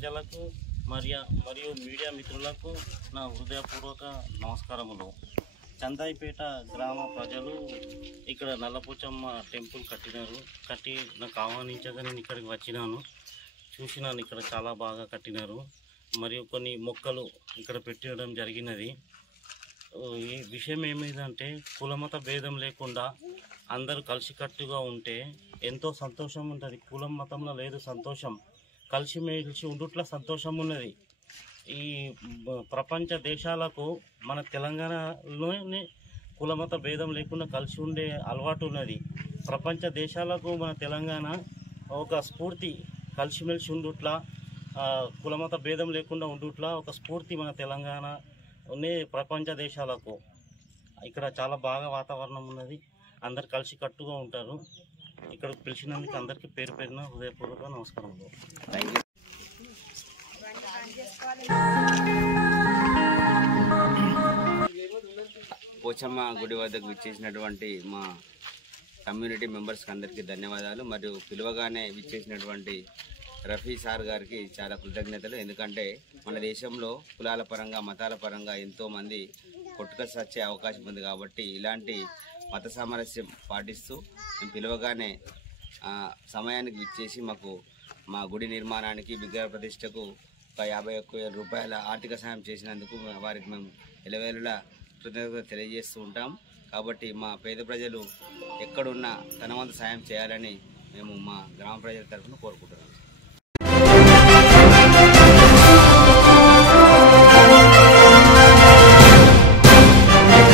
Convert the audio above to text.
ప్రజలకు మరియు మీడియా మిత్రులకు నా హృదయపూర్వక నమస్కారములు. చందాయిపేట గ్రామ ప్రజలు ఇక్కడ నల్లపోచమ్మ టెంపుల్ కట్టి నాకు ఆహ్వానించగా నేను ఇక్కడికి వచ్చినాను, చూసినాను. ఇక్కడ చాలా బాగా కట్టినారు. మరియు కొన్ని మొక్కలు ఇక్కడ పెట్టడం జరిగినది. ఈ విషయం ఏమైందంటే కులమత భేదం లేకుండా అందరూ కలిసికట్టుగా ఉంటే ఎంతో సంతోషం ఉంటుంది. కులం మతంలో లేదు సంతోషం, కలిసిమెలిసి ఉండుట్లా సంతోషం ఉన్నది. ఈ ప్రపంచ దేశాలకు మన తెలంగాణలోనే కులమత భేదం లేకుండా కలిసి ఉండే అలవాటు ఉన్నది. ప్రపంచ దేశాలకు మన తెలంగాణ ఒక స్ఫూర్తి, కలిసిమెలిసి ఉండుట్లా కులమత భేదం లేకుండా ఉండుట్లా ఒక స్ఫూర్తి మన తెలంగాణనే ప్రపంచ దేశాలకు. ఇక్కడ చాలా బాగా వాతావరణం ఉన్నది, అందరు కలిసి కట్టుగా ఉంటారు. ఇక్కడ పిలిచినందుకు అందరికీ పేరు పేరున హృదయపూర్వక నమస్కారములు. పోచమ్మ గుడి వద్దకు విచ్చేసినటువంటి మా కమ్యూనిటీ మెంబర్స్కి అందరికీ ధన్యవాదాలు. మరియు పిలువగానే విచ్చేసినటువంటి రఫీ సార్ గారికి చాలా కృతజ్ఞతలు. ఎందుకంటే మన దేశంలో కులాల పరంగా మతాల పరంగా ఎంతోమంది కొట్టుకసి వచ్చే అవకాశం ఉంది. కాబట్టి ఇలాంటి మత సామరస్యం పాటిస్తూ మేము పిలువగానే సమయానికి విచ్చేసి మాకు మా గుడి నిర్మాణానికి విగ్రహ ప్రతిష్టకు ఒక 51,000 రూపాయల ఆర్థిక సాయం చేసినందుకు వారికి మేము ఎలవేళలా కృతజ్ఞత తెలియజేస్తూ ఉంటాం. కాబట్టి మా పేద ప్రజలు ఎక్కడున్నా తన వంతు సాయం చేయాలని మేము మా గ్రామ ప్రజల తరఫున కోరుకుంటున్నాం.